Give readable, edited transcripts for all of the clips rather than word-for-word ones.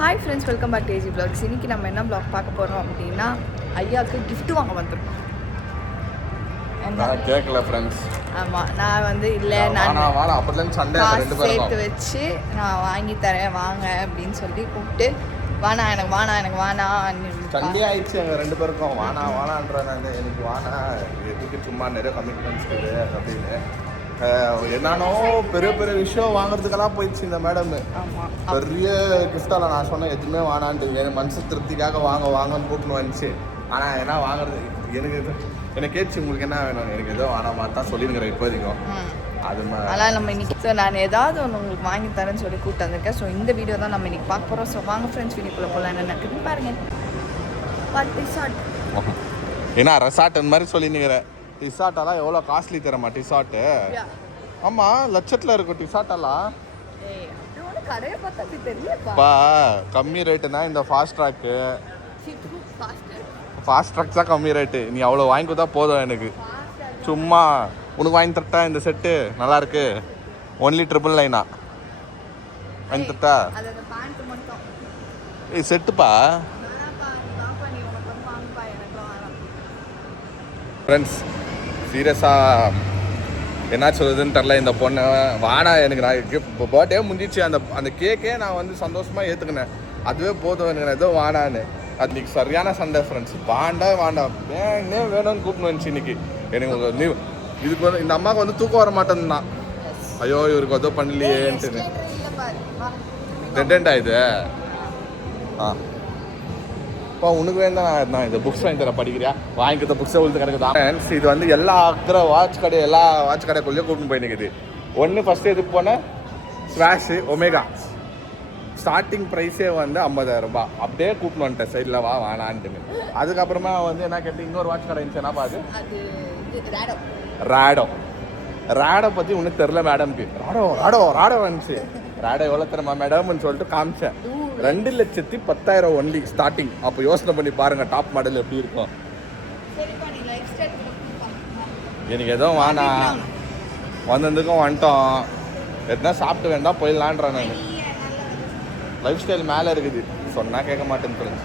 Hi friends, welcome back to AG vlogs. இன்றைக்கி நம்ம என்ன வ்ளாக் பார்க்க போகிறோம் அப்படின்னா, ஐயாவுக்கு கிஃப்ட் வாங்க வந்திருக்கோம். நான் கேட்கல ஃப்ரெண்ட்ஸ். ஆமாம், நான் வந்து இல்லை, நான் காசு சேர்த்து வச்சு நான் வாங்கி தரேன் வாங்க அப்படின்னு சொல்லி கூப்பிட்டு, வானா எனக்கு வானா சண்டே ஆயிடுச்சு எங்கள் 2 பேருக்கும். வானான்றாங்க, எனக்கு வானா எதுக்கு சும்மா நிறைய கமிட்மெண்ட்ஸ் இருக்குது அப்படின்னு. என்னன்னோ பெரிய பெரிய விஷயம் வாங்குறதுக்கெல்லாம் போயிடுச்சு இந்த மேடம். பெரிய கிஃப்டால நான் சொன்னேன் எதுவுமே வானான்ட்டு, என் மனசு திருப்திக்காக வாங்கன்னு கூப்பிட்டு வந்துச்சு. ஆனால் என்ன வாங்குறது எனக்கு கேட்டுச்சு, உங்களுக்கு என்ன வேணும், எனக்கு ஏதோ வானாமா தான் சொல்லிருக்கிறேன் இப்போதைக்கும். அதெல்லாம் நம்ம இன்னைக்கு நான் ஏதாவது ஒன்று உங்களுக்கு வாங்கி தரேன்னு சொல்லி கூப்பிட்டு வந்திருக்கேன். ஸோ இந்த வீடியோ தான் நம்ம இன்னைக்கு பார்க்க போகிறோம். ஸோ வாங்க ஃப்ரெண்ட்ஸ், வீடியோக்குள்ளே போகலாம். என்னன்னு பாருங்க. ஏன்னா ரெசார்ட் மாதிரி சொல்லினுக்கிறேன். டிசார்ட்டெல்லாம் எவ்வளோ காஸ்ட்லி தரமா டிசார்ட்டு? ஆமாம், லட்சத்தில் இருக்கும் டிசார்ட்டெல்லாம். கம்மி ரேட்டுனா இந்த ஃபாஸ்ட் ட்ராக்கு தான் கம்மி ரேட்டு. நீ அவ்வளோ வாங்கி கொடுத்தா போதும் எனக்கு. சும்மா உனக்கு வாங்கி தரட்டா இந்த செட்டு நல்லா இருக்கு, ஒன்லி 999 வாங்கி தரட்டா? செட்டுப்பா ஃப்ரெண்ட்ஸ். சீரியஸாக என்ன சொல்லுதுன்னு தெரில இந்த பொண்ணு. வாடா எனக்கு நான் இப்போ பர்த்டே முடிஞ்சிச்சு. அந்த கேக்கே நான் வந்து சந்தோஷமாக ஏற்றுக்கினேன். அதுவே போதும் எனக்கு, நான் ஏதோ வாடான்னு. அது இன்னைக்கு சரியான சண்டை ஃப்ரெண்ட்ஸ். வேண்டாம் வேணும்னு கூப்பிட்டு வந்துச்சு இன்னைக்கு. எனக்கு நீ இதுக்கு வந்து இந்த அம்மாவுக்கு வந்து தூக்கம் வர மாட்டேன்னு தான். ஐயோ இவருக்கு ஏதோ பண்ணலையேன்ட்டு ரெண்டா இது. உனக்கு வேண்டாம் நான் இந்த புக்ஸ் வாங்கி தர படிக்கிறியா? வாங்கிக்கிற புக்ஸை உழுது கிடக்குதா? இது வந்து எல்லா வாட்ச் கடைக்குள்ளேயும் கூட்டின்னு போய் நிற்குது. ஒன்று ஃபஸ்ட்டு எதுக்கு போனேன், ஸ்வாஷு ஒமேகா. ஸ்டார்டிங் ப்ரைஸே வந்து 50,000 ரூபாய். அப்படியே கூப்பிட்டு வந்துட்டேன் சைடில் வானான்ட்டுன்னு. அதுக்கப்புறமா வந்து என்ன கேட்டு இன்னொரு வாட்ச் கடை இருந்துச்சு. என்ன பாது? ராடோ பற்றி ஒன்றும் தெரில மேடம்க்கு. ராடோ வந்துச்சு. ராடோ எவ்வளோ தரமா மேடம்னு சொல்லிட்டு காமிச்சேன். 2,10,000 ஒன்லி ஸ்டார்டிங். அப்போ யோசனை பண்ணி பாருங்கள் டாப் மாடல் எப்படி இருக்கும். எனக்கு எதுவும் வானா, வந்ததுக்கும் வந்துட்டோம். எதுனா சாப்பிட்டு வேண்டாம் போயிடலான்றேன் நான். லைஃப் ஸ்டைல் மேலே இருக்குது, சொன்னால் கேட்க மாட்டேன்னு தெரிஞ்சு.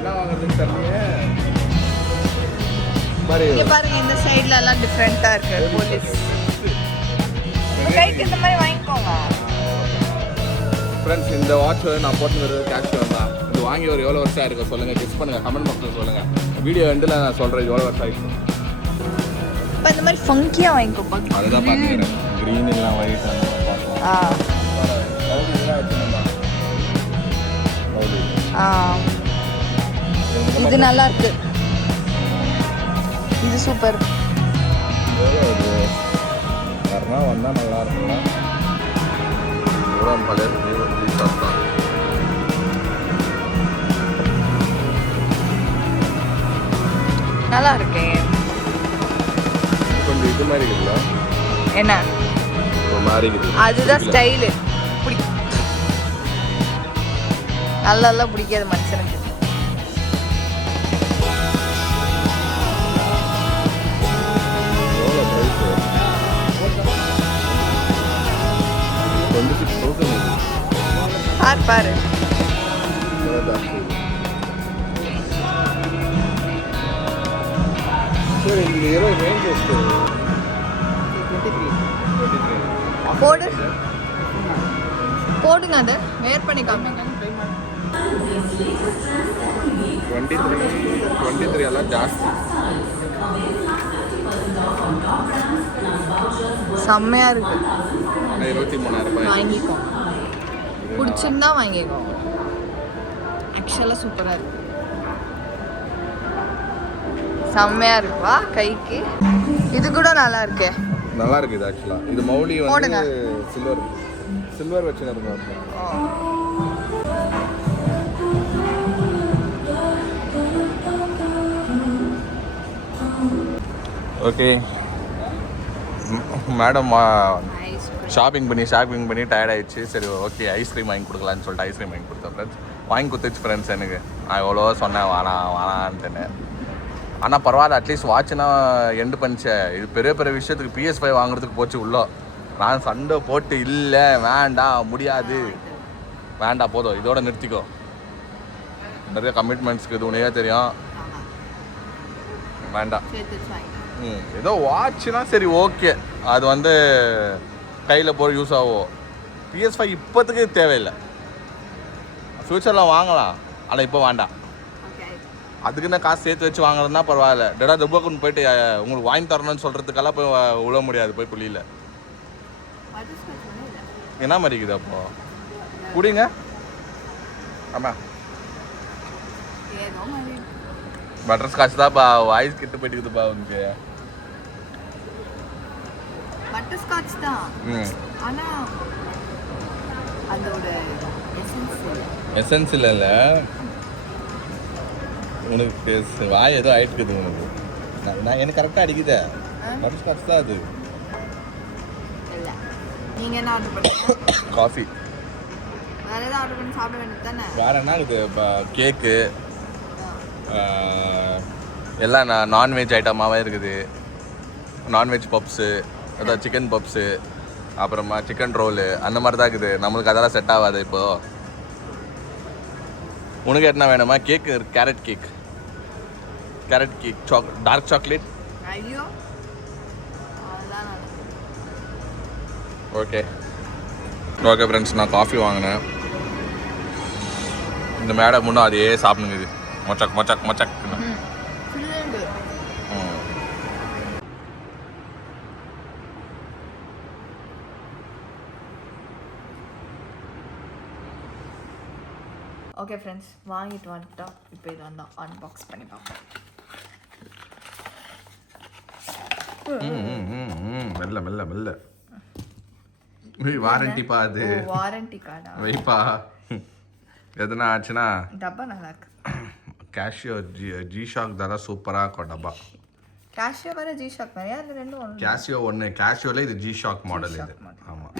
என்ன வாங்குறதுன்னு தெரியலையே. பாருங்க, இந்த சைடுல எல்லாம் டிஃப்ரெண்டா இருக்கு. போலீஸ் கைக்கு இந்த மாதிரி வாங்கிக்கோங்க ஃப்ரெண்ட்ஸ். இந்த வாட்ச் நான் போட்டுங்கிறது கேஷுவல் தான். இது வாங்கி ஒரு எவ்வளோ வருஷம் ஆயிருக்கும் சொல்லுங்கள், கெஸ் பண்ணுங்கள், கமெண்ட் பாக்ஸில் சொல்லுங்கள். வீடியோ எண்டில் நான் சொல்கிறேன் எவ்வளோ வருஷம் ஆகிருக்கும். இப்போ இந்த மாதிரி ஃபங்கியாக வாங்கிக்கோப்பா. அதுதான் பார்த்துக்கிறேன். க்ரீன் இல்லை ஒயிட் இது நல்லா இருக்கு. இது சூப்பர். யாருன்னா வந்தால் நல்லா இருக்குங்களா? நல்லா இருக்கு. கொஞ்சம் இது மாதிரி இருக்குல்ல, என்ன அதுதான் ஸ்டைலு. நல்லா பிடிக்காது மனுஷனுக்கு. பாரு சரி. இந்த போடுங்க, அதை வேர் பண்ணி காமிங்க. 23 எல்லாம் ஜாஸ்தி. செம்மையா இருக்கு. 23,000 ரூபாய். வாங்கிக்கோ, பிடிச்சிருந்தா வாங்கிக்கோ. ஆக்சுவலாக சூப்பராக இருக்கு, செம்மையா இருக்குவா கைக்கு. இது கூட நல்லா இருக்கே. நல்லா இருக்குது ஆக்சுவலாக. இது மௌலி வந்து சில்வர் வச்சு இருக்கும். ஓகே மேடம், ஷாப்பிங் பண்ணி டயர்ட் ஆயிடுச்சு. சரி ஓகே, ஐஸ்கிரீம் வாங்கி கொடுக்கலான்னு சொல்லிட்டு ஐஸ்கிரீம் வாங்கி கொடுத்தேன் ஃப்ரெண்ட்ஸ். வாங்கி கொடுத்துச்சு ஃப்ரெண்ட்ஸ். எனக்கு நான் எவ்வளோ சொன்னேன் வானான்ட்டுன்னு. ஆனால் பரவாயில்ல, அட்லீஸ்ட் வாட்ச்னா எண்டு பண்ணிச்சேன். இது பெரிய பெரிய விஷயத்துக்கு PS5 வாங்குறதுக்கு போச்சு உள்ளே. நான் சண்டை போட்டு இல்லை வேண்டாம் முடியாது வேண்டாம் போதும், இதோட நிறுத்திக்கோ. நிறைய கமிட்மெண்ட்ஸ்க்கு இது உனக்கே தெரியும். வேண்டாம். ஏதோ வாட்ச்னா சரி ஓகே, அது வந்து கையில் போகிற யூஸ் ஆகும். PS5 இப்போத்துக்கு தேவையில்லை, ஃப்யூச்சரில் வாங்கலாம், ஆனால் இப்போ வேண்டாம். அதுக்குன்னு காசு சேர்த்து வச்சு வாங்குறதுனா பரவாயில்ல. டேடா துபாக்குன்னு போயிட்டு உங்களுக்கு வாங்கி தரணும்னு சொல்கிறதுக்கெல்லாம் போய் விழ முடியாது, போய் புள்ளியில் என்ன மாதிரி இருக்குது. அப்போ குடிங்க. ஆமாம், பட்டர் ஸ்காட்ச் தான்ப்பா, வாய்ஸ் கிட்ட போயிட்டுக்குதுப்பா உனக்கு. பட்டர் ஸ்காட்ச் தான், ஆனா அதோட எசன்ஸ் இல்லைல்ல உனக்கு. வாய் ஏதோ ஆயிட்டு இருக்குது உனக்கு. நான் எனக்கு கரெக்டாக அடிக்குதே, பட்டர் ஸ்காட்ச் தான் அது. நீங்க என்ன ஆர்டர் பண்ணீங்க? காஃபி. வேற ஏதாவது ஆர்டர் பண்ணி சாப்பிட வேண்டியது தானே. வேற என்ன இருக்குது? கேக்கு எல்லாம் நான்வெஜ் ஐட்டமாகவே இருக்குது. நான்வெஜ் பப்ஸு, அதாவது சிக்கன் பப்ஸு, அப்புறமா சிக்கன் ரோலு, அந்த மாதிரி தான் இருக்குது. நம்மளுக்கு அதெல்லாம் செட் ஆகாது இப்போது. உனக்கு என்ன வேணுமா? கேக்கு, கேரட் கேக், டார்க் சாக்லேட். ஐயோ, ஓகே ஃப்ரெண்ட்ஸ், நான் காஃபி வாங்கினேன். இந்த மேடம் முன்னும் அதே சாப்பிடுங்குது, மொச்சக். ஓகே ஃப்ரெண்ட்ஸ், வாங்கிட்டு வந்துட்டோம். இப்போ இது வந்து அன்பாக்ஸ் பண்ணி பார்ப்போம். மெல்ல வாரண்டிப்பா, அது வாரண்டி கார்டா? வைப்பா, எதுனா ஆச்சுன்னா. டப்பா நல்லா இருக்கு. கேஷியோ ஜி-ஷாக் தான் சூப்பராக இருக்கும் டப்பா. கேஷியோ வேற ஜி-ஷாக் வேற, அது ரெண்டும் ஒன்று. கேஷியோ ஒன்று, கேஷியோவில் இது ஜி-ஷாக் மாடல் இது. ஆமாம்,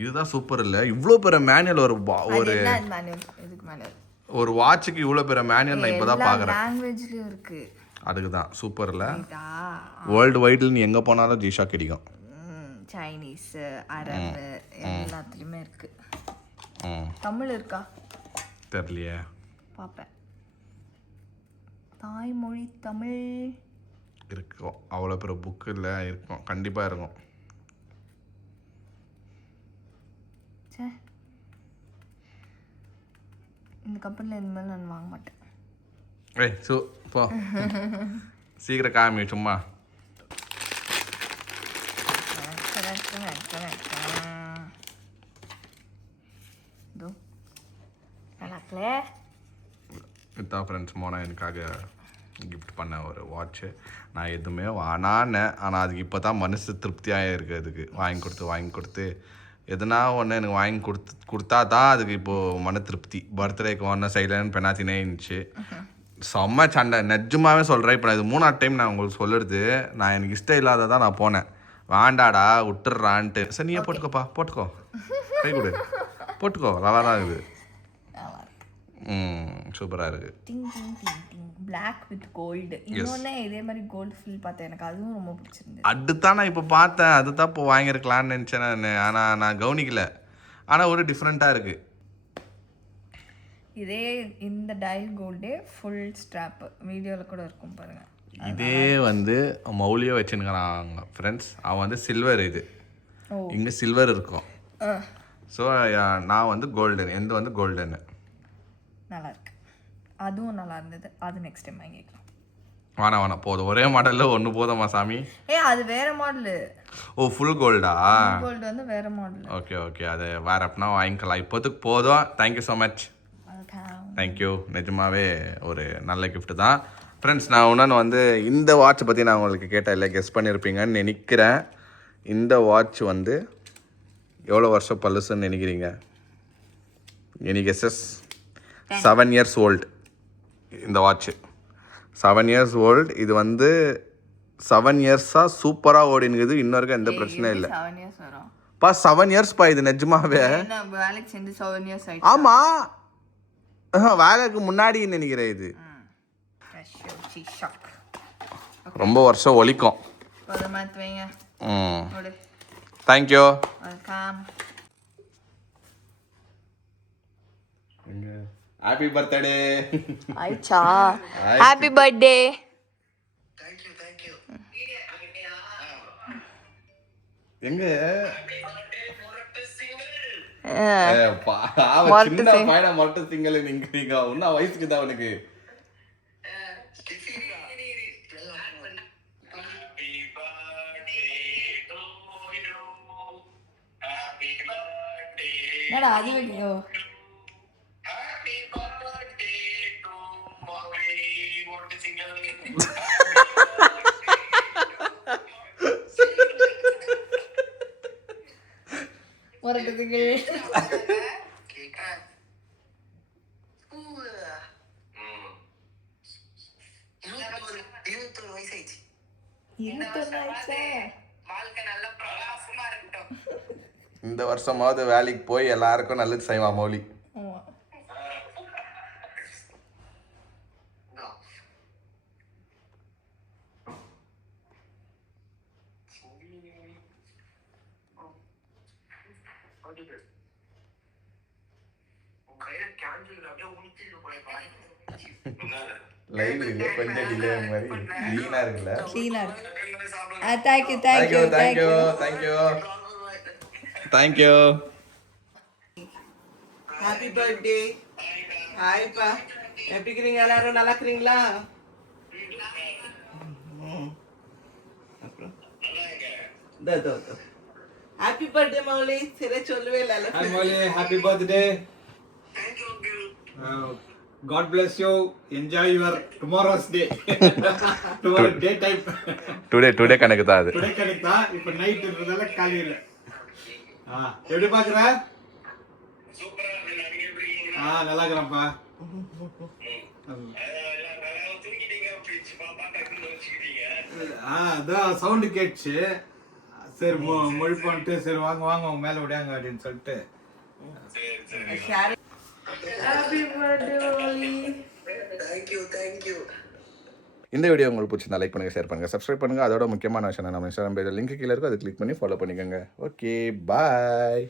இதுதான் சூப்பர். இல்லை இவ்வளோ பெரிய மேனுவல், ஒரு வாட்சுக்கு இவ்வளோ பெரிய மேனுவல் நான் இப்போ தான் பார்க்குறேன். லாங்குவேஜ்லேயும் இருக்கு, அதுக்கு தான் சூப்பர். இல்லை வேர்ல்டு வைடில் நீ எங்கே போனாலும் ஜி-ஷாக் கிடைக்கும். சைனீஸ், அரபு எல்லாத்துலேயுமே இருக்கு. தமிழ் இருக்கா தெரியலையே, பார்ப்பேன். தாய்மொழி தமிழ் இருக்கும். அவ்வளோ பெரிய புக்கு இல்லை, இருக்கும், கண்டிப்பாக இருக்கும். சே, இந்த கம்பெனியில் இனிமேல் நான் வாங்க மாட்டேன். போ சீக்கிரம் காமி சும்மா. இதான் ஃப்ரெண்ட்ஸ், மோனா எனக்காக கிஃப்ட் பண்ண ஒரு வாட்ச்சு. நான் எதுவுமே வானான்னேன், ஆனால் அதுக்கு இப்போ தான் மனசு திருப்தியாக இருக்குது. அதுக்கு வாங்கி கொடுத்து எதுனா ஒன்று எனக்கு வாங்கி கொடுத்தா தான் அதுக்கு இப்போது மன திருப்தி. பர்த்டேக்கு ஒன்று சைலண்ட் பெனாத்தினே இருந்துச்சு, செம்ம சண்டை. நிஜமாவே சொல்கிறேன், இப்போ நான் இது 3ஆவது டைம் நான் உங்களுக்கு சொல்லுறது. நான் எனக்கு இஷ்டம் இல்லாததான் நான் போனேன், வேண்டாடா விட்டுறான்ட்டு. சரி நீயே போட்டுக்கோ, கை கொடு, போட்டுக்கோ, நல்லா தான் இருக்குது. சூப்பராக இருக்குது. Black with gold. இன்னொன்று இதே மாதிரி கோல்டு ஃபில் பார்த்தேன், எனக்கு அதுவும் ரொம்ப பிடிச்சிருந்தது. அதுதான் நான் இப்போ பார்த்தேன், அதுதான் இப்போ வாங்கியிருக்கலான்னு நினச்சேன் நான். ஆனால் நான் கவனிக்கல. ஆனால் ஒரு டிஃப்ரெண்ட்டாக இருக்குது. இதே இந்த டயல் கோல்டே ஃபுல் ஸ்ட்ராப் வீடியோவில் கூட இருக்கும் பாருங்கள். இதே வந்து மௌலியாக வச்சுருக்கிறாங்க ஃப்ரெண்ட்ஸ். அவன் வந்து சில்வர், இது இங்கே சில்வர் இருக்கும். ஸோ நான் வந்து கோல்டன், எந்த வந்து கோல்டன்னு. நல்லா இருக்கு, அதுவும் நல்லா இருந்தது. அது நெக்ஸ்ட் டைம் வாங்கிக்கலாம். வேணாம் போதும், ஒரே மாடலில் ஒன்று போதுமா சாமி? அது வேற மாடலு. ஓ, ஃபுல் கோல்டா? கோல்டு வந்து வேற மாடல். ஓகே, அது வேற அப்படின்னா வாங்கிக்கலாம். இப்போதுக்கு போதும். Thank you so much. தேங்க்யூ. நிஜமாவே ஒரு நல்ல கிஃப்ட் தான் ஃப்ரெண்ட்ஸ். நான் இன்னொன்று வந்து இந்த வாட்ச் பற்றி நான் உங்களுக்கு கேட்டேன் இல்லை, கெஸ் பண்ணியிருப்பீங்கன்னு நினைக்கிறேன். இந்த வாட்ச் வந்து எவ்வளோ வருஷம் பல்லுசுன்னு நினைக்கிறீங்க? Any guesses? 7 years old இந்த வாட்ச்சு. 7 years old. இது வந்து 7 yearsஸாக சூப்பராக ஓடினுக்குது. இன்னொருக்கு எந்த பிரச்சனையும் இல்லை. 7 years வரும் பா. 7 years பா, இது நிஜமாவே. வேலைக்கு சேர்ந்து 7 years ஆயிடுச்சு. ஆமாம், வேலைக்கு முன்னாடி நினைக்கிறேன். இது ரொம்ப வருஷம் ஒலிக்கும். தேங்க்யூ. Happy birthday. ஆயிச்சா? Happy birthday. எங்க மொரட்டு சின்ன sing. பையனை மட்டும் சிங்கல் நீங்க இன்னும் வயசுக்கு தான் அவனுக்கு. என்னடா அது வைக்கோ? மொரட்டுக்கு இந்த வருஷமாவது வேலைக்கு போய் எல்லாருக்கும் நல்லது செய்வான் மௌலி. லைவ் இல்ல கொஞ்சம் டிலே மாதிரி க்ளீனா இருக்குல்ல. க்ளீனா இருக்கு. Thank you. Happy birthday. ஹாய்ப்பா, எப்படி இருக்கிறீங்க எல்லாரும்? நல்லா இருக்கிறீங்களா? Happy birthday Mouli. சரி சொல்லவே இல்லை. Hi Molly, happy birthday. God bless you. Enjoy your tomorrow's day. Tomorrow daytime. Today கணக்கு தான் அது. Today கரெக்டா? இப்போ நைட் இருக்குறதால காலையில. எப்படி பாக்குற? நல்லா இருக்கறேன்ப்பா. அதான் சவுண்ட் கேட்டுச்சு. சரி மொழி பண்ணிட்டு சரி வாங்க வாங்க அவங்க மேல விடாங்க அப்படின்னு சொல்லிட்டு. Happy birthday Mouli. இந்த வீடியோ உங்களுக்கு பிடிச்சிருந்தா லைக் பண்ணுங்க, ஷேர் பண்ணுங்க, சப்ஸ்கிரைப் பண்ணுங்க. அதோட முக்கியமான விஷயம் நம்ம இன்ஸ்டாகிராம் பேஜ் லிங்க் கீழே இருக்கும், அதை கிளிக் பண்ணி ஃபாலோ பண்ணிக்கோங்க. ஓகே, பாய்.